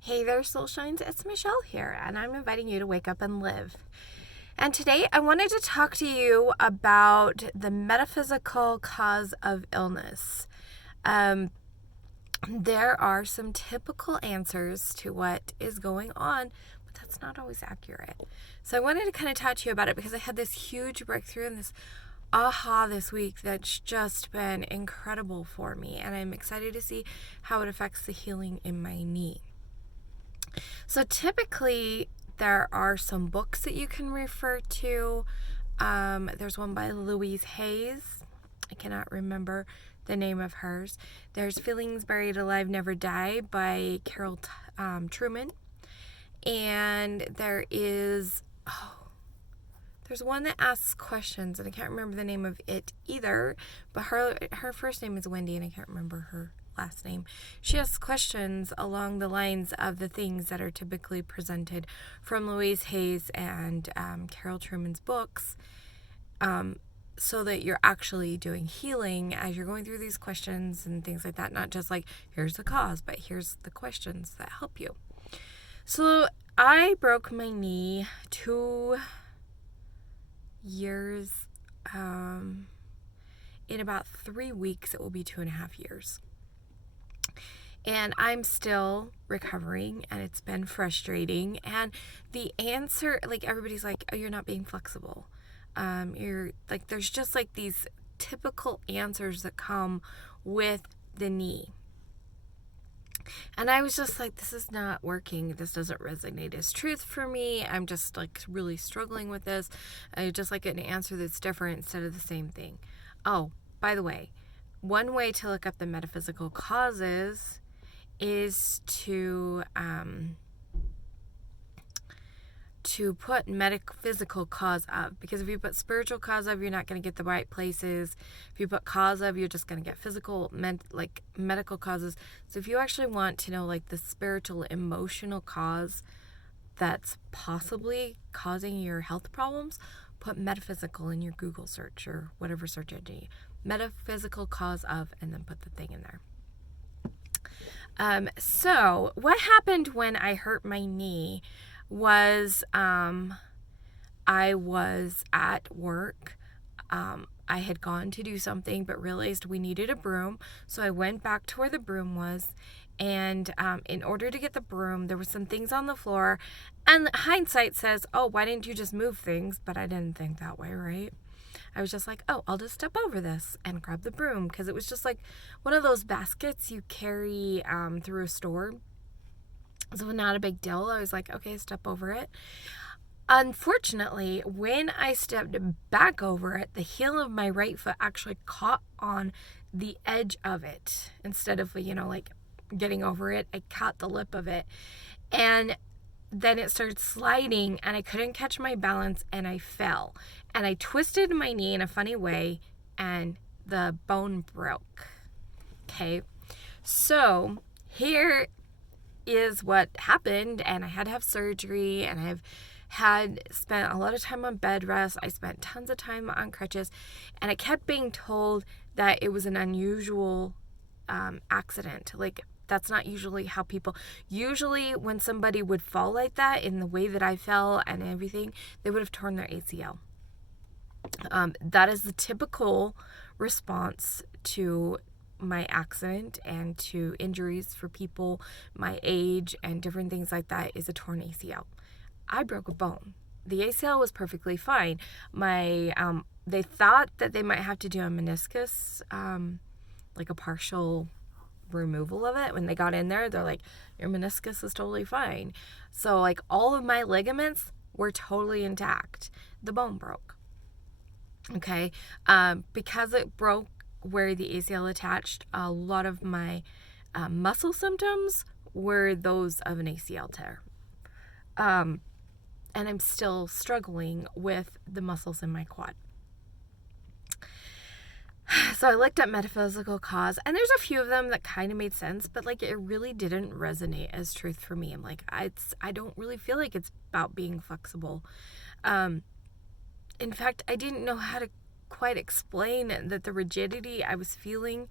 Hey there, Soul Shines. It's Michelle here, and I'm inviting you to wake up and live. And today I wanted to talk to you about the metaphysical cause of illness. There are some typical answers to what is going on, but that's not always accurate. So I wanted to kind of talk to you about it because I had this huge breakthrough and this aha this week that's just been incredible for me, and I'm excited to see how it affects the healing in my knee. So typically there are some books that you can refer to. There's one by Louise Hayes. I cannot remember the name of hers. There's Feelings Buried Alive Never Die by Carol Truman. And there's one that asks questions, and I can't remember the name of it either, but her first name is Wendy, and I can't remember her last name. She asks questions along the lines of the things that are typically presented from Louise Hayes and Carol Truman's books, so that you're actually doing healing as you're going through these questions and things like that. Not just like, here's the cause, but here's the questions that help you. So I broke my knee 2 years, in about 3 weeks. It will be 2.5 years. And I'm still recovering, and it's been frustrating. And the answer, like, everybody's like, oh, you're not being flexible. You're like, there's just like these typical answers that come with the knee. And I was just like, this is not working. This doesn't resonate as truth for me. I'm just like really struggling with this. I just like an answer that's different instead of the same thing. Oh, by the way, one way to look up the metaphysical causes is to put metaphysical cause of, because if you put spiritual cause of, you're not going to get the right places. If you put cause of, you're just going to get physical, medical causes. So if you actually want to know like the spiritual, emotional cause that's possibly causing your health problems, put metaphysical in your Google search or whatever search engine. Metaphysical cause of, and then put the thing in there. So what happened when I hurt my knee was I was at work. I had gone to do something but realized we needed a broom. So I went back to where the broom was. And in order to get the broom, there were some things on the floor. And hindsight says, oh, why didn't you just move things? But I didn't think that way, right? I was just like, oh, I'll just step over this and grab the broom, because it was just like one of those baskets you carry through a store. So not a big deal. I was like, okay, step over it. Unfortunately, when I stepped back over it, the heel of my right foot actually caught on the edge of it. Instead of, like getting over it, I caught the lip of it. And then it started sliding, and I couldn't catch my balance, and I fell. And I twisted my knee in a funny way, and the bone broke. Okay, so here is what happened, and I had to have surgery, and I've had spent a lot of time on bed rest. I spent tons of time on crutches, and I kept being told that it was an unusual accident. Like, that's not usually how usually when somebody would fall like that in the way that I fell and everything, they would have torn their ACL. That is the typical response to my accident and to injuries for people my age and different things like that, is a torn ACL. I broke a bone. The ACL was perfectly fine. They thought that they might have to do a meniscus, like a partial removal of it. When they got in there, they're like, your meniscus is totally fine. So like all of my ligaments were totally intact. The bone broke. Okay. Because it broke where the ACL attached, a lot of my muscle symptoms were those of an ACL tear. And I'm still struggling with the muscles in my quad. So I looked at metaphysical cause, and there's a few of them that kind of made sense, but like it really didn't resonate as truth for me. I'm like, I don't really feel like it's about being flexible. In fact, I didn't know how to quite explain that the rigidity I was feeling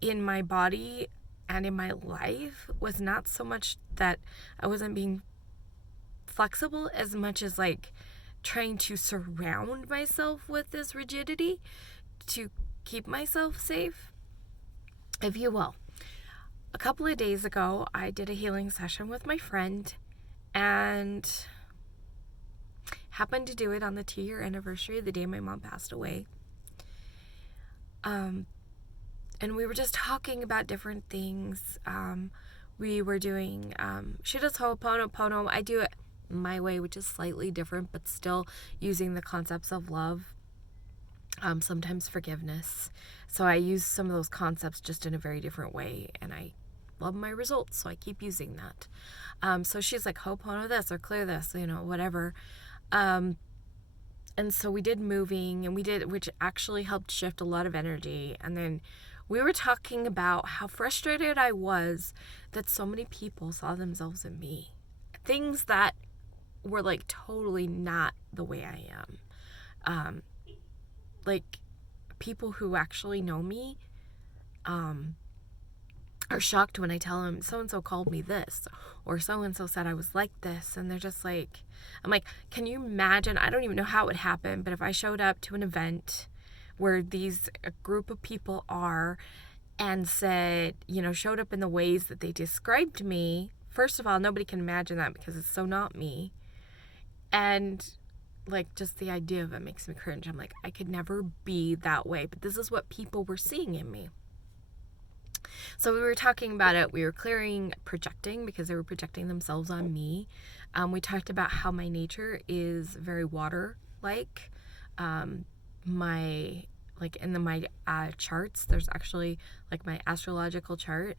in my body and in my life was not so much that I wasn't being flexible as much as like trying to surround myself with this rigidity to keep myself safe, if you will. A couple of days ago, I did a healing session with my friend and happened to do it on the 2-year anniversary, the day my mom passed away. And we were just talking about different things. We were doing, she does Ho'oponopono. I do it my way, which is slightly different, but still using the concepts of love, sometimes forgiveness. So I use some of those concepts just in a very different way, and I love my results, so I keep using that. So she's like, Ho'opono this or clear this, whatever. And so we did moving, and which actually helped shift a lot of energy. And then we were talking about how frustrated I was that so many people saw themselves in me. Things that were like totally not the way I am. Like people who actually know me, are shocked when I tell them so-and-so called me this or so-and-so said I was like this, and they're just like, I'm like, can you imagine? I don't even know how it would happen, but if I showed up to an event where a group of people are and said, showed up in the ways that they described me, first of all, nobody can imagine that because it's so not me. And like just the idea of it makes me cringe. I'm like, I could never be that way, but this is what people were seeing in me. So we were talking about it. We were projecting because they were projecting themselves on me. We talked about how my nature is very water-like. My charts, there's actually like my astrological chart.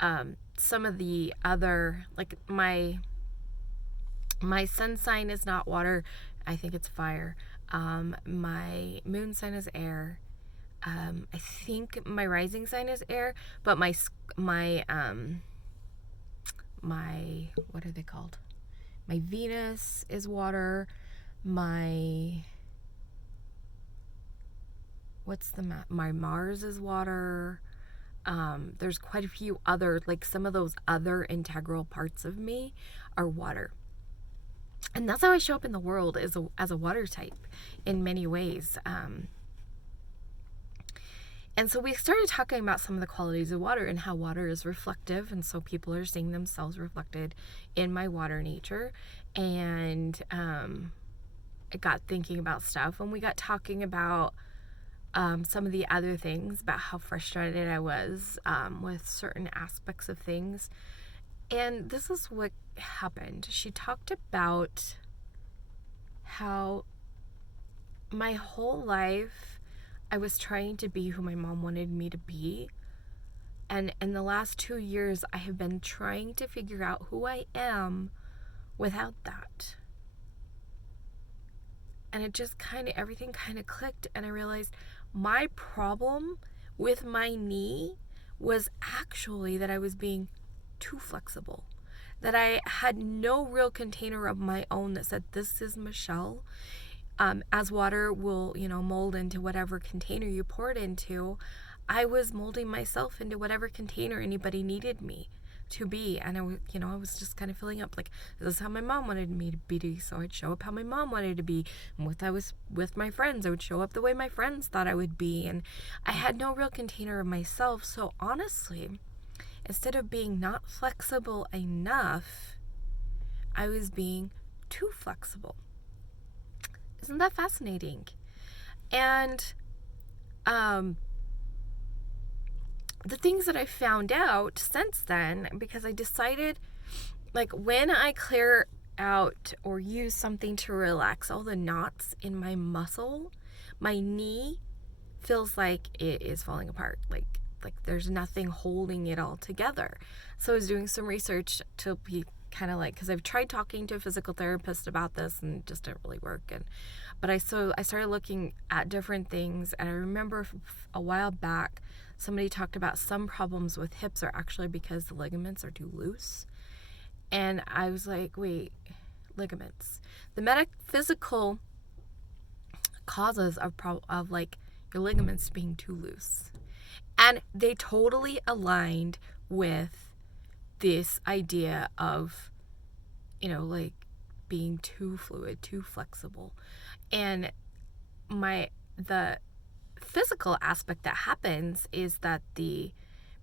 Some of the other, like my sun sign is not water. I think it's fire. My moon sign is air. I think my rising sign is air, but my what are they called? My Venus is water. My Mars is water. There's quite a few other, like some of those other integral parts of me are water. And that's how I show up in the world as a water type in many ways. And so we started talking about some of the qualities of water and how water is reflective. And so people are seeing themselves reflected in my water nature. And I got thinking about stuff. And we got talking about some of the other things, about how frustrated I was with certain aspects of things. And this is what happened. She talked about how my whole life I was trying to be who my mom wanted me to be. And in the last 2 years, I have been trying to figure out who I am without that. And it just everything clicked. And I realized my problem with my knee was actually that I was being too flexible. That I had no real container of my own that said, this is Michelle. As water will, mold into whatever container you pour it into, I was molding myself into whatever container anybody needed me to be. And I was just kind of filling up, like, this is how my mom wanted me to be, so I'd show up how my mom wanted to be. And I was with my friends, I would show up the way my friends thought I would be. And I had no real container of myself. So honestly, instead of being not flexible enough, I was being too flexible. Isn't that fascinating? And the things that I found out since then, because I decided, like, when I clear out or use something to relax all the knots in my muscle, my knee feels like it is falling apart. Like there's nothing holding it all together. So I was doing some research to be because I've tried talking to a physical therapist about this and it just didn't really work. But I started looking at different things, and I remember a while back somebody talked about some problems with hips are actually because the ligaments are too loose. And I was like, wait, ligaments. The metaphysical causes of like your ligaments being too loose. And they totally aligned with this idea of, like being too fluid, too flexible. And the physical aspect that happens is that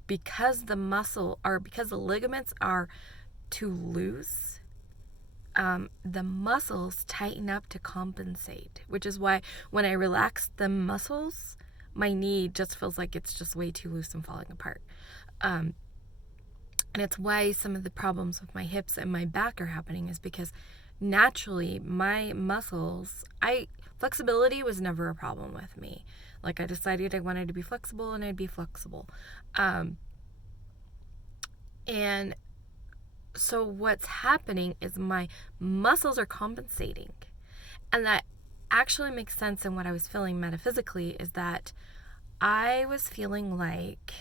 because the ligaments are too loose, the muscles tighten up to compensate, which is why when I relax the muscles, my knee just feels like it's just way too loose and falling apart. And it's why some of the problems with my hips and my back are happening, is because naturally my muscles, flexibility was never a problem with me. Like, I decided I wanted to be flexible, and I'd be flexible. And so what's happening is my muscles are compensating. And that actually makes sense in what I was feeling metaphysically, is that I was feeling like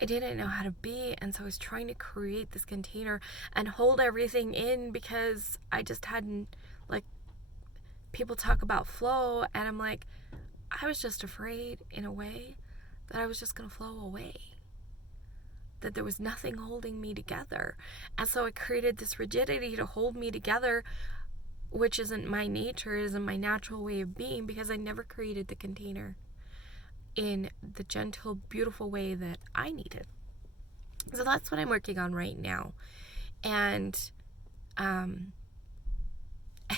I didn't know how to be, and so I was trying to create this container and hold everything in, because I just hadn't, like, people talk about flow, and I'm like, I was just afraid in a way that I was just going to flow away, that there was nothing holding me together. And so I created this rigidity to hold me together, which isn't my nature, isn't my natural way of being, because I never created the container in the gentle, beautiful way that I needed. So that's what I'm working on right now. And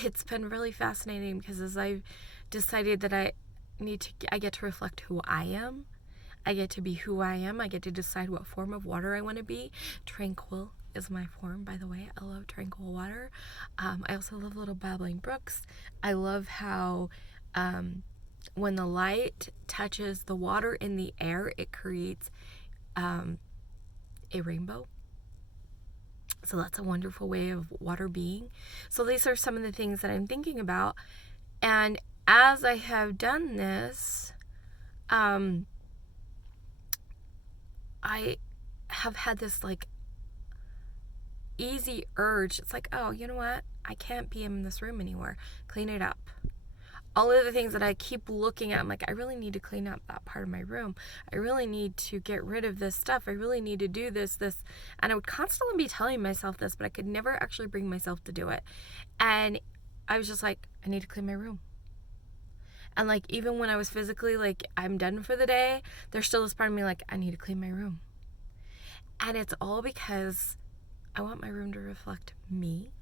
it's been really fascinating, because as I've decided that I get to reflect who I am. I get to be who I am. I get to decide what form of water I want to be. Tranquil is my form, by the way. I love tranquil water. I also love little babbling brooks. I love how when the light touches the water in the air, it creates a rainbow. So that's a wonderful way of water being. So these are some of the things that I'm thinking about. And as I have done this, I have had this like easy urge. It's like, oh, you know what? I can't be in this room anymore. Clean it up. All of the things that I keep looking at, I'm like, I really need to clean up that part of my room. I really need to get rid of this stuff. I really need to do this. And I would constantly be telling myself this, but I could never actually bring myself to do it. And I was just like, I need to clean my room. And like, even when I was physically like, I'm done for the day, there's still this part of me like, I need to clean my room. And it's all because I want my room to reflect me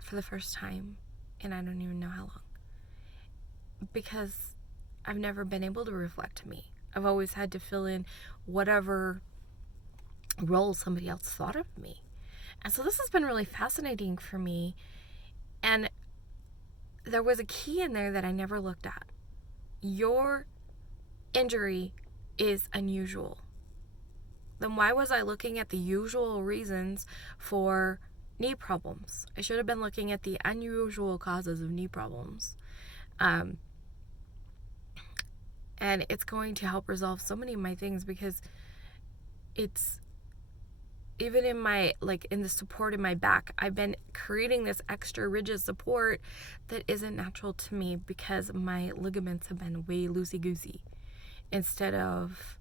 for the first time, and I don't even know how long. Because I've never been able to reflect me. I've always had to fill in whatever role somebody else thought of me. And so this has been really fascinating for me. And there was a key in there that I never looked at. Your injury is unusual. Then why was I looking at the usual reasons for knee problems? I should have been looking at the unusual causes of knee problems. And it's going to help resolve so many of my things, because it's even in my, like, in the support in my back, I've been creating this extra rigid support that isn't natural to me, because my ligaments have been way loosey-goosey instead of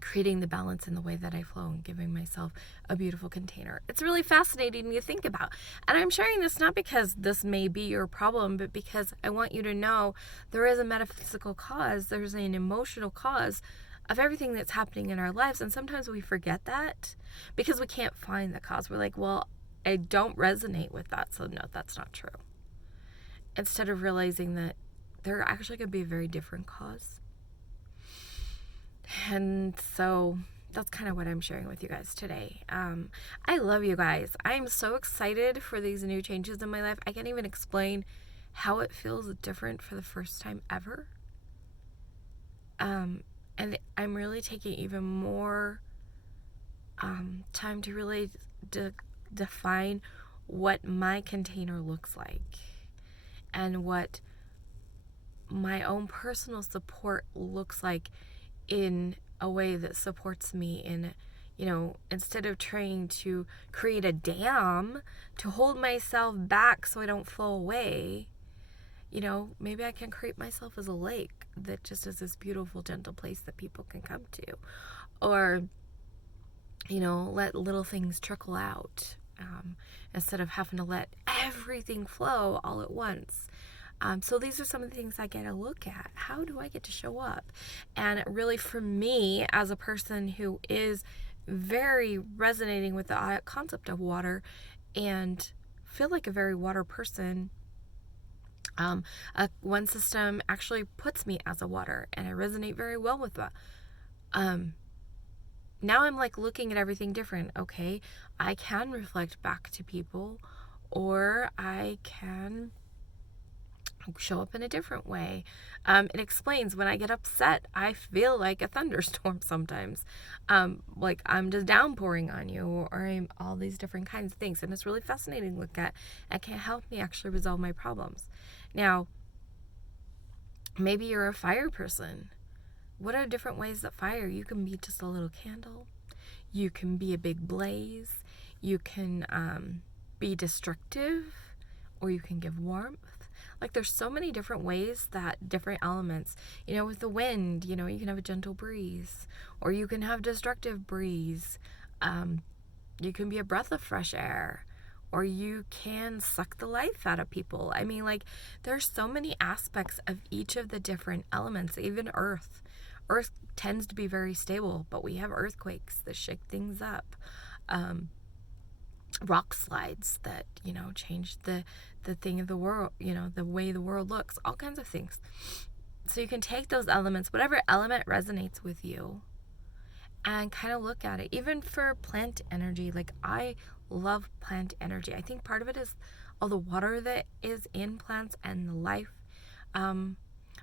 creating the balance in the way that I flow and giving myself a beautiful container. It's really fascinating to think about. And I'm sharing this not because this may be your problem, but because I want you to know there is a metaphysical cause, there's an emotional cause of everything that's happening in our lives. And sometimes we forget that because we can't find the cause. We're like, well, I don't resonate with that, so no, that's not true. Instead of realizing that there actually could be a very different cause. And so that's kind of what I'm sharing with you guys today. I love you guys. I'm so excited for these new changes in my life. I can't even explain how it feels different for the first time ever. And I'm really taking even more time to really define what my container looks like, and what my own personal support looks like, in a way that supports me in, instead of trying to create a dam to hold myself back so I don't flow away, maybe I can create myself as a lake that just is this beautiful, gentle place that people can come to. Or, let little things trickle out instead of having to let everything flow all at once. So these are some of the things I get to look at. How do I get to show up? And really, for me, as a person who is very resonating with the concept of water and feel like a very water person, one system actually puts me as a water, and I resonate very well with that. Now I'm like looking at everything different. Okay, I can reflect back to people, or I can show up in a different way. It explains when I get upset, I feel like a thunderstorm sometimes. Like I'm just downpouring on you, or I'm all these different kinds of things. And it's really fascinating to look at. It can help me actually resolve my problems. Now, maybe you're a fire person. What are different ways that fire? You can be just a little candle. You can be a big blaze. You can be destructive, or you can give warmth. Like there's so many different ways that different elements, with the wind, you can have a gentle breeze, or you can have destructive breeze. You can be a breath of fresh air, or you can suck the life out of people. I mean, like there's so many aspects of each of the different elements, even earth. Earth tends to be very stable, but we have earthquakes that shake things up. Rock slides that, change the thing of the world, the way the world looks, all kinds of things. So you can take those elements, whatever element resonates with you, and kind of look at it. Even for plant energy, like I love plant energy. I think part of it is all the water that is in plants and the life.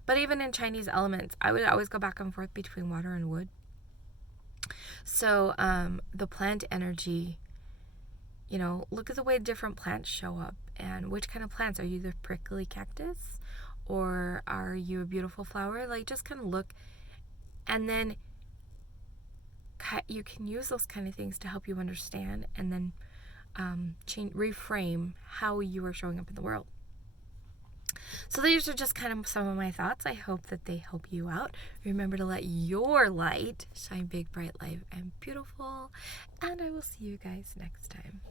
But even in Chinese elements, I would always go back and forth between water and wood. So the plant energy, look at the way different plants show up, and which kind of plants. Are you the prickly cactus, or are you a beautiful flower? Like just kind of look, and then you can use those kind of things to help you understand, and then reframe how you are showing up in the world. So these are just kind of some of my thoughts. I hope that they help you out. Remember to let your light shine big, bright, light, and beautiful. And I will see you guys next time.